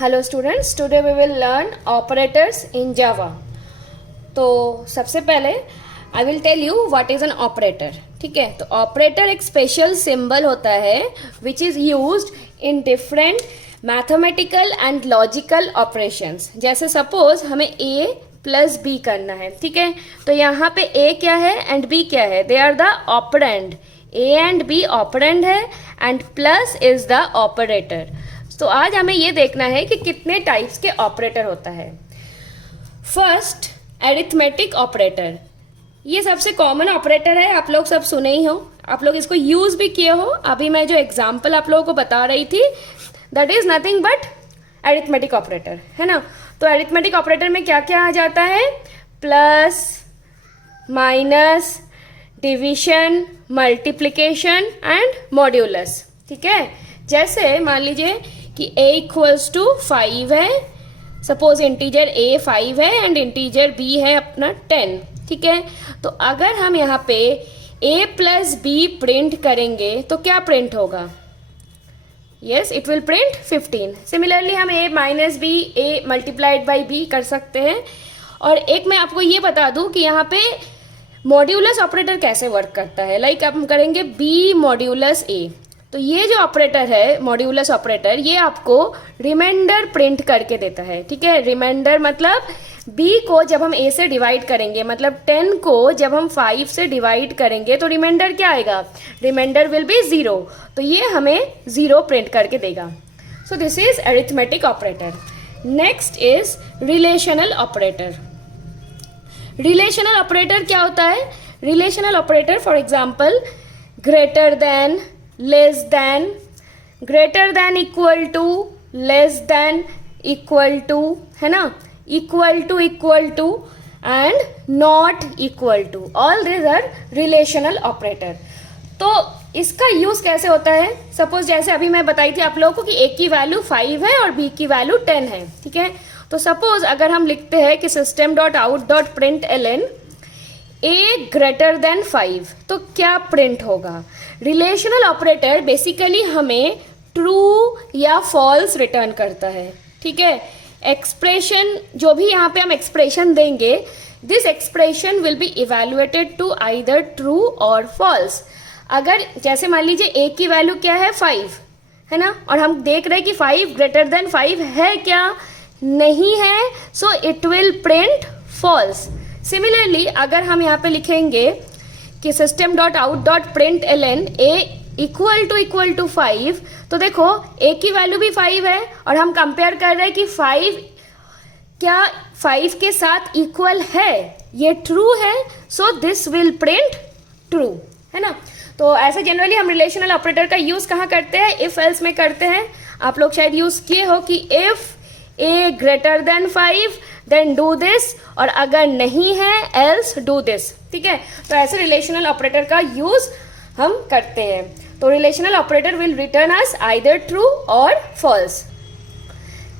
Hello students, today we will learn operators in Java. तो सबसे पहले I will tell you what is an operator. ठीक है, तो ऑपरेटर एक स्पेशल सिंबल होता है which is used in different mathematical and logical operations. जैसे सपोज हमें ए प्लस बी करना है, ठीक है, तो यहाँ पे ए क्या है एंड बी क्या है, they are the operand. A and B operand है and plus is the operator. तो आज हमें ये देखना है कि कितने टाइप्स के ऑपरेटर होता है। First, arithmetic operator. ये सबसे कॉमन ऑपरेटर है, आप लोग सब सुने ही हो, आप लोग इसको यूज भी किए हो। अभी मैं जो एग्जांपल आप लोगों को बता रही थी that is nothing but arithmetic operator, है ना। तो एरिथमेटिक ऑपरेटर में क्या क्या आ जाता है, plus, minus, division, multiplication and modulus. ठीक है, जैसे मान लीजिए कि a इक्वल्स टू 5 है, सपोज इंटीजर a 5 है एंड इंटीजर b है अपना 10। ठीक है, तो अगर हम यहाँ पे a प्लस बी प्रिंट करेंगे तो क्या प्रिंट होगा, yes it will print 15। Similarly हम a minus b a multiplied by b कर सकते हैं। और एक मैं आपको ये बता दूं कि यहाँ पे मॉड्यूलस ऑपरेटर कैसे वर्क करता है। लाइक हम करेंगे b मॉड्यूलस a, तो ये जो ऑपरेटर है मॉड्यूलस ऑपरेटर, ये आपको रिमाइंडर प्रिंट करके देता है। ठीक है, रिमाइंडर मतलब b को जब हम a से डिवाइड करेंगे, मतलब 10 को जब हम 5 से डिवाइड करेंगे तो रिमाइंडर क्या आएगा, रिमाइंडर विल बी 0, तो ये हमें 0 प्रिंट करके देगा। So this is arithmetic operator. Next is relational operator. Relational operator क्या होता है, relational operator for example greater than, less than, greater than equal to, less than equal to, है ना, equal to and not equal to, all this are relational operator. तो इसका use कैसे होता है, सपोज जैसे अभी मैं बताई थी आप लोगों को कि a की वैल्यू 5 है और b की वैल्यू 10 है। ठीक है, तो सपोज अगर हम लिखते हैं कि system dot out dot print ln a greater than 5, तो क्या प्रिंट होगा। रिलेशनल ऑपरेटर बेसिकली हमें ट्रू या फॉल्स रिटर्न करता है। ठीक है, एक्सप्रेशन जो भी यहाँ पे हम एक्सप्रेशन देंगे, this expression will be evaluated to either true or false. अगर जैसे मान लीजिए a की वैल्यू क्या है 5, है ना, और हम देख रहे हैं कि 5 ग्रेटर देन 5 है क्या, नहीं है, so it will print false. Similarly अगर हम यहाँ पे लिखेंगे कि system dot out dot print ln a equal to 5, तो देखो a की वैल्यू भी 5 है और हम कंपेयर कर रहे हैं कि 5 क्या 5 के साथ इक्वल है, ये ट्रू है, so this will print true, है ना। तो ऐसे जनरली हम रिलेशनल ऑपरेटर का यूज कहाँ करते हैं, इफ एल्स में करते हैं। आप लोग शायद यूज किए हो कि if a greater than 5 then do this, और अगर नहीं है एल्स डू दिस। ठीक है, तो ऐसे रिलेशनल ऑपरेटर का यूज हम करते हैं। तो relational operator will return us either true or false.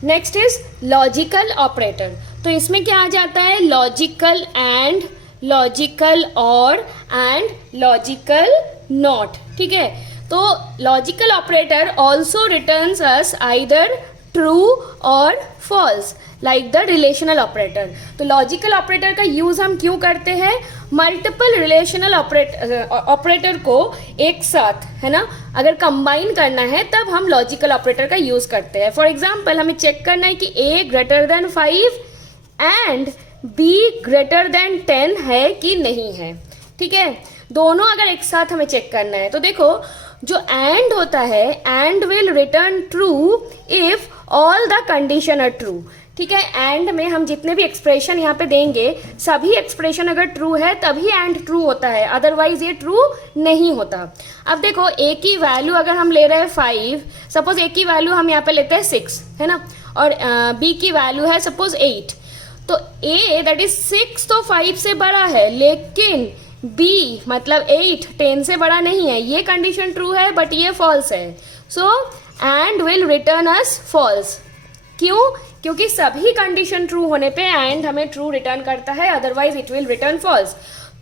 Next is logical operator. तो इसमें क्या आ जाता है, logical and, logical or and logical not. ठीक है, तो logical operator also returns us either true or false like the relational operator. तो लॉजिकल ऑपरेटर का यूज हम क्यों करते हैं, मल्टीपल रिलेशनल ऑपरेटर को एक साथ, है ना, अगर कंबाइन करना है तब हम लॉजिकल ऑपरेटर का यूज करते हैं। फॉर एग्जाम्पल हमें चेक करना है कि a greater than 5 and b greater than 10 है कि नहीं है। ठीक है, दोनों अगर एक साथ हमें चेक करना है, तो देखो जो एंड होता है, and will return true if all the condition are true. ठीक है, एंड में हम जितने भी एक्सप्रेशन यहाँ पे देंगे, सभी एक्सप्रेशन अगर ट्रू है तभी एंड ट्रू होता है, अदरवाइज ये ट्रू नहीं होता। अब देखो a की वैल्यू अगर हम ले रहे हैं 5, सपोज a की वैल्यू हम यहाँ पे लेते हैं 6, है ना, और b की वैल्यू है सपोज 8, तो a दैट इज 6 तो 5 से बड़ा है, लेकिन b मतलब 8 10 से बड़ा नहीं है, ये कंडीशन ट्रू है बट ये फॉल्स है। So and will return us false. क्यों, क्योंकि सभी कंडीशन ट्रू होने पे एंड हमें ट्रू रिटर्न करता है, otherwise it will return false.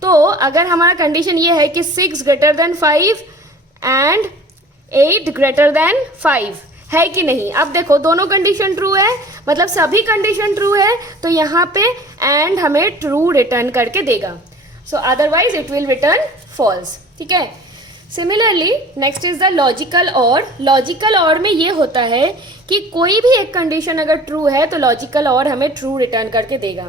तो अगर हमारा कंडीशन ये है कि 6 greater than 5 and 8 greater than 5, है कि नहीं। अब देखो दोनों कंडीशन ट्रू है, मतलब सभी कंडीशन ट्रू है, तो यहाँ पे एंड हमें ट्रू रिटर्न करके देगा। So otherwise it will return false, ठीक है। Similarly next is the logical or. Logical or में ये होता है कि कोई भी एक कंडीशन अगर ट्रू है तो लॉजिकल और हमें ट्रू रिटर्न करके देगा,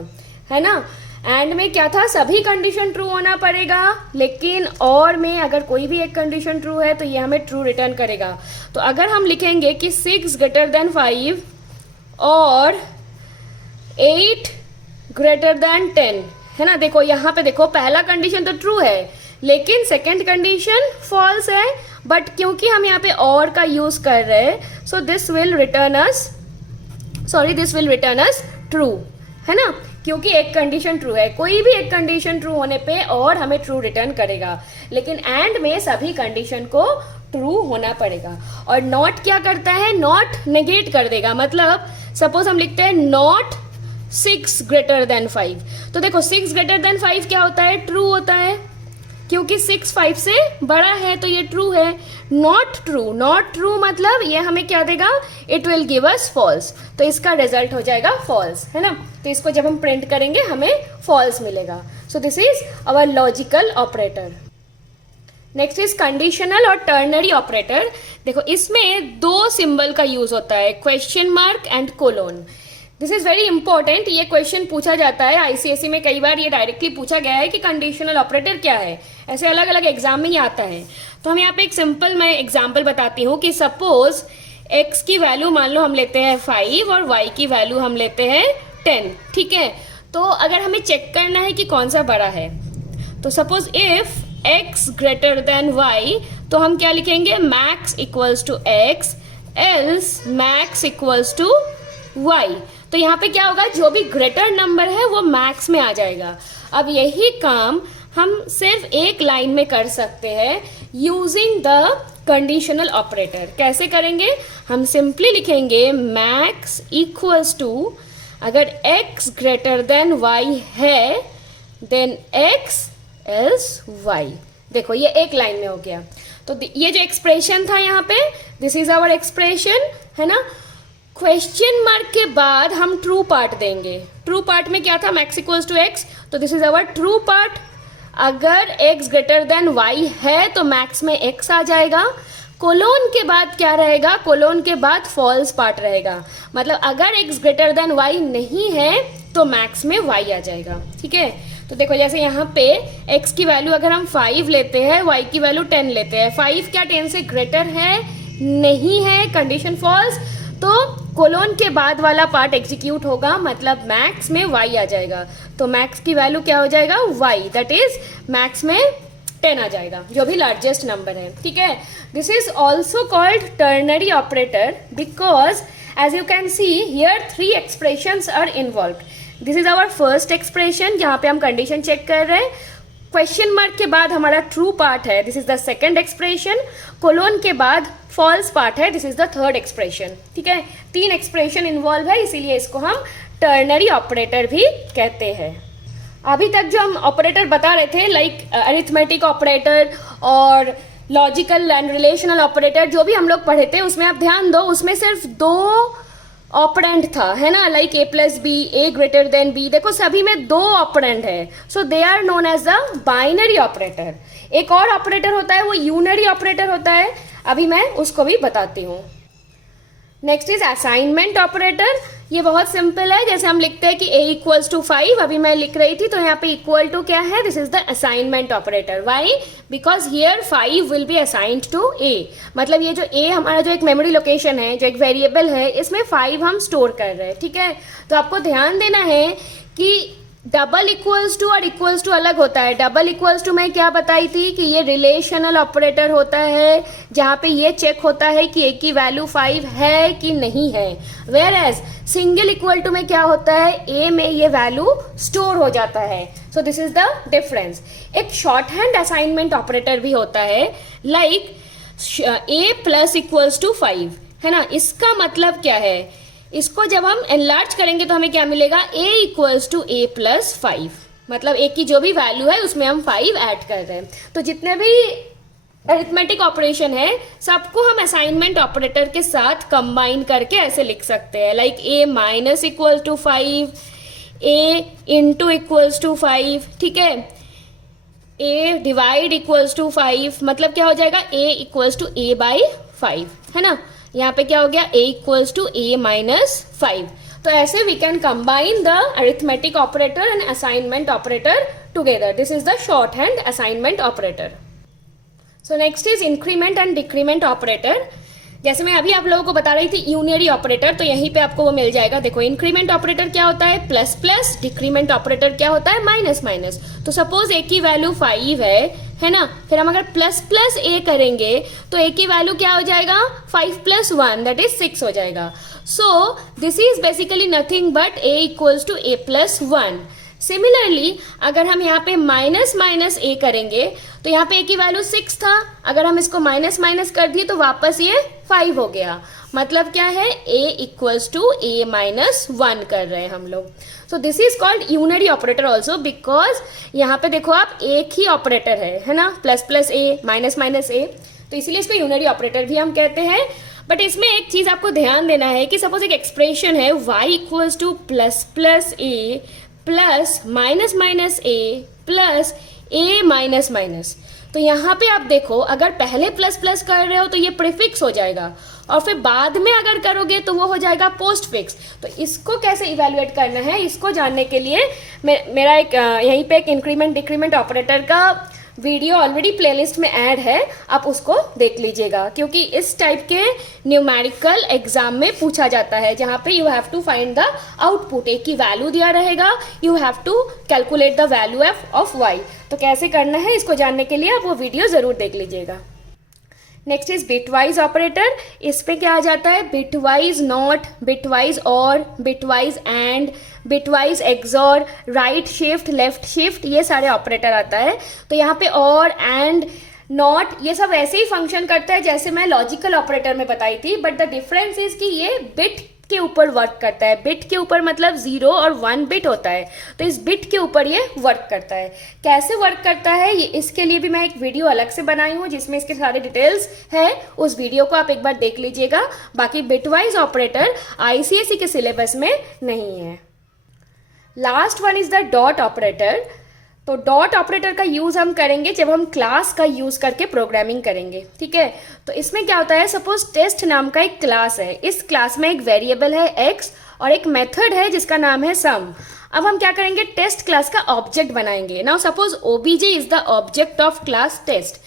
है ना। एंड में क्या था, सभी कंडीशन ट्रू होना पड़ेगा, लेकिन और में अगर कोई भी एक कंडीशन ट्रू है तो ये हमें ट्रू रिटर्न करेगा। तो अगर हम लिखेंगे कि 6 ग्रेटर देन 5 और 8 ग्रेटर देन 10, है ना। देखो यहाँ पे देखो पहला कंडीशन तो ट्रू है लेकिन सेकेंड कंडीशन फॉल्स है, बट क्योंकि हम यहाँ पे और का यूज कर रहे हैं so this will return us true, है ना, क्योंकि एक कंडीशन ट्रू है। कोई भी एक कंडीशन ट्रू होने पे और हमें ट्रू रिटर्न करेगा, लेकिन एंड में सभी कंडीशन को ट्रू होना पड़ेगा। और नॉट क्या करता है, नॉट नेगेट कर देगा। मतलब सपोज हम लिखते हैं नॉट 6 ग्रेटर देन 5, तो देखो 6 ग्रेटर देन 5 क्या होता है, ट्रू होता है, क्योंकि 6 5 से बड़ा है तो ये ट्रू है। नॉट ट्रू मतलब ये हमें क्या देगा, it will give us false, तो इसका रिजल्ट हो जाएगा फॉल्स, है ना। तो इसको जब हम प्रिंट करेंगे हमें फॉल्स मिलेगा। So this is our logical operator. Next is conditional or ternary operator. देखो इसमें 2 सिंबल का यूज होता है, question mark and colon. This is very important, ये क्वेश्चन पूछा जाता है आईसीएसई में, कई बार ये डायरेक्टली पूछा गया है कि कंडीशनल ऑपरेटर क्या है, ऐसे अलग अलग एग्जाम में ही आता है। तो हम यहाँ पे एक सिंपल मैं एग्जाम्पल बताती हूँ कि सपोज x की वैल्यू मान लो हम लेते हैं 5 और y की वैल्यू हम लेते हैं 10, ठीक है। तो अगर हमें चेक करना है कि कौन सा बड़ा है, तो suppose if x greater than y, तो हम क्या लिखेंगे, max equals to x else max equals to y। तो यहाँ पे क्या होगा, जो भी ग्रेटर नंबर है वो मैक्स में आ जाएगा। अब यही काम हम सिर्फ एक लाइन में कर सकते हैं यूजिंग द कंडीशनल ऑपरेटर। कैसे करेंगे, हम सिंपली लिखेंगे मैक्स इक्वल्स टू, अगर x ग्रेटर देन y है देन x एल्स y। देखो ये एक लाइन में हो गया। तो ये जो एक्सप्रेशन था यहाँ पे, दिस इज आवर एक्सप्रेशन, है ना। क्वेश्चन मार्क के बाद हम ट्रू पार्ट देंगे। ट्रू पार्ट में क्या था, मैक्स इक्वल्स टू एक्स, तो this is our true part. अगर x ग्रेटर देन y है तो मैक्स में x आ जाएगा। कोलोन के बाद क्या रहेगा, कोलोन के बाद फॉल्स पार्ट रहेगा, मतलब अगर x ग्रेटर देन y नहीं है तो मैक्स में y आ जाएगा, ठीक है। तो देखो जैसे यहाँ पे x की वैल्यू अगर हम 5 लेते हैं, y की वैल्यू 10 लेते हैं, 5 क्या 10 से ग्रेटर है, नहीं है, कंडीशन फॉल्स, तो कोलोन के बाद वाला पार्ट एग्जीक्यूट होगा, मतलब मैक्स में y आ जाएगा। तो मैक्स की वैल्यू क्या हो जाएगा, y, दैट इज मैक्स में 10 आ जाएगा, जो भी लार्जेस्ट नंबर है, ठीक है। This is also called ternary operator because as you can see here 3 expressions are involved. This is our first expression जहाँ पे हम कंडीशन चेक कर रहे हैं, क्वेश्चन मार्क के बाद हमारा ट्रू पार्ट है, this is the second expression, colon के बाद फॉल्स पार्ट है, this is the third expression, ठीक है। 3 एक्सप्रेशन इन्वॉल्व है, इसीलिए इसको हम टर्नरी ऑपरेटर भी कहते हैं। अभी तक जो हम ऑपरेटर बता रहे थे लाइक अरिथमेटिक ऑपरेटर और लॉजिकल एंड रिलेशनल ऑपरेटर, जो भी हम लोग पढ़े थे उसमें आप ध्यान दो, उसमें सिर्फ 2 ऑपरेंड था, है ना, like a plus B, a greater than b। देखो सभी में 2 ऑपरेंड है, so they are known as the binary operator. एक और ऑपरेटर होता है वो यूनरी ऑपरेटर होता है, अभी मैं उसको भी बताती हूँ। Next is assignment operator. ये बहुत सिंपल है, जैसे हम लिखते हैं कि a इक्वल्स टू 5, अभी मैं लिख रही थी तो यहाँ पे इक्वल टू क्या है, this is the assignment operator. Why, because here 5 will be assigned to a, मतलब ये जो a हमारा जो एक मेमोरी लोकेशन है, जो एक वेरिएबल है, इसमें 5 हम स्टोर कर रहे हैं, ठीक है। तो आपको ध्यान देना है कि डबल इक्वल्स टू और इक्वल्स टू अलग होता है। डबल इक्वल्स टू मैं क्या बताई थी कि ये रिलेशनल ऑपरेटर होता है, जहाँ पे ये चेक होता है कि a की वैल्यू 5 है कि नहीं है। Whereas single equal to में क्या होता है, a में ये वैल्यू स्टोर हो जाता है। So this is the difference. एक शॉर्ट हैंड असाइनमेंट ऑपरेटर भी होता है, like a plus equals to 5, है ना। इसका मतलब क्या है, इसको जब हम एनलार्ज करेंगे तो हमें क्या मिलेगा, a equals to a plus 5, मतलब a की जो भी वैल्यू है उसमें हम 5 ऐड कर रहे हैं। तो जितने भी अरिथमेटिक ऑपरेशन है, सबको हम असाइनमेंट ऑपरेटर के साथ कंबाइन करके ऐसे लिख सकते हैं, like a minus equal to 5, a into equals to 5, ठीक है, a डिवाइड इक्वल्स टू 5, मतलब क्या हो जाएगा a equals to a by 5, है ना। यहाँ पे क्या हो गया a equals to a minus 5। तो ऐसे we can combine the arithmetic operator and assignment operator together. This is the short hand assignment operator. So next is increment and decrement operator. जैसे मैं अभी आप लोगों को बता रही थी यूनियरी ऑपरेटर, तो यहीं पे आपको वो मिल जाएगा। देखो इंक्रीमेंट ऑपरेटर क्या होता है, प्लस प्लस, डिक्रीमेंट ऑपरेटर क्या होता है, माइनस माइनस। तो सपोज a की वैल्यू 5 है ना, फिर हम अगर प्लस प्लस a करेंगे तो a की वैल्यू क्या हो जाएगा, 5 प्लस 1 दैट इज 6 हो जाएगा। So this is basically nothing but a equals to a plus 1। Similarly अगर हम यहाँ पे माइनस माइनस a करेंगे तो यहाँ पे a की वैल्यू 6 था, अगर हम इसको माइनस माइनस कर दिए तो वापस ये 5 हो गया। मतलब क्या है, a equals to a minus 1 कर रहे हैं हम लोग। So this is called unary operator also, because यहाँ पे देखो आप एक ही ऑपरेटर है ना, plus plus a minus minus a, तो इसीलिए इसको यूनरी ऑपरेटर भी हम कहते हैं। बट इसमें एक चीज आपको ध्यान देना है कि सपोज एक एक्सप्रेशन है y equals two plus plus a plus minus minus a plus a minus minus, तो यहाँ पे आप देखो अगर पहले प्लस प्लस कर रहे हो तो ये प्रीफिक्स हो जाएगा, और फिर बाद में अगर करोगे तो वो हो जाएगा पोस्ट फिक्स। तो इसको कैसे इवेल्युएट करना है, इसको जानने के लिए मेरा एक यहीं पे एक इंक्रीमेंट डिक्रीमेंट ऑपरेटर का वीडियो ऑलरेडी प्लेलिस्ट में ऐड है, आप उसको देख लीजिएगा, क्योंकि इस टाइप के न्यूमेरिकल एग्जाम में पूछा जाता है, जहां पे you have to find the output. A की वैल्यू दिया रहेगा, you have to calculate the value of Y. तो कैसे करना है इसको जानने के लिए आप वो वीडियो जरूर देख लीजिएगा। Next is bitwise operator. इस पे क्या आ जाता है, बिटवाइज नॉट, बिटवाइज और, bitwise and, bitwise XOR, right shift, left shift, ये सारे ऑपरेटर आता है। तो यहाँ पे और, एंड, नॉट, ये सब ऐसे ही फंक्शन करता है जैसे मैं लॉजिकल ऑपरेटर में बताई थी, बट द डिफरेंस इज कि ये बिट के ऊपर वर्क करता है। बिट के ऊपर मतलब 0 और 1 बिट होता है, तो इस बिट के ऊपर ये वर्क करता है। कैसे वर्क करता है ये, इसके लिए भी मैं एक वीडियो अलग से बनाई हूँ जिसमें इसके सारे डिटेल्स है, उस वीडियो को आप एक बार देख लीजिएगा। बाकी बिटवाइज ऑपरेटर आईसीएसई के सिलेबस में नहीं है। Last one is the dot operator. तो डॉट ऑपरेटर का यूज हम करेंगे जब हम क्लास का यूज करके प्रोग्रामिंग करेंगे, ठीक है। तो इसमें क्या होता है, सपोज टेस्ट नाम का एक क्लास है, इस क्लास में एक वेरिएबल है x और एक मेथड है जिसका नाम है सम। अब हम क्या करेंगे, टेस्ट क्लास का ऑब्जेक्ट बनाएंगे। Now suppose obj is the object of class test.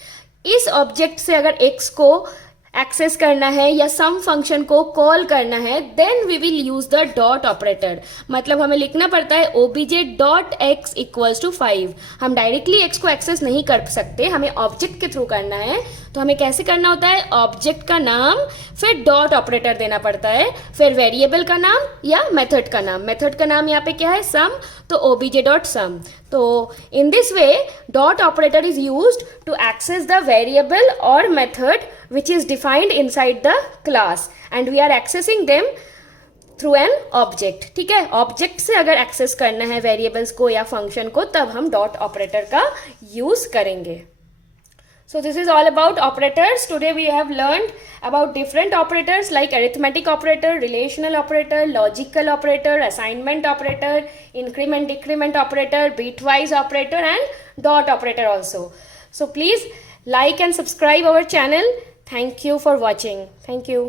इस ऑब्जेक्ट से अगर x को एक्सेस करना है या सम फंक्शन को कॉल करना है, then we will use the dot operator. मतलब हमें लिखना पड़ता है obj dot x equals to 5। हम डायरेक्टली x को एक्सेस नहीं कर सकते, हमें ऑब्जेक्ट के थ्रू करना है। तो हमें कैसे करना होता है, ऑब्जेक्ट का नाम फिर डॉट ऑपरेटर देना पड़ता है, फिर वेरिएबल का नाम या मेथड का नाम। मेथड का नाम यहाँ पे क्या है, सम, तो obj डॉट सम। तो in this way dot operator is used to access the variable or method which is defined inside the class and we are accessing them through an object, ठीक है। ऑब्जेक्ट से अगर access करना है variables को या function को, तब हम डॉट ऑपरेटर का यूज करेंगे। So this is all about operators. Today we have learned about different operators like arithmetic operator, relational operator, logical operator, assignment operator, increment decrement operator, bitwise operator and dot operator also. So please like and subscribe our channel. Thank you for watching. Thank you.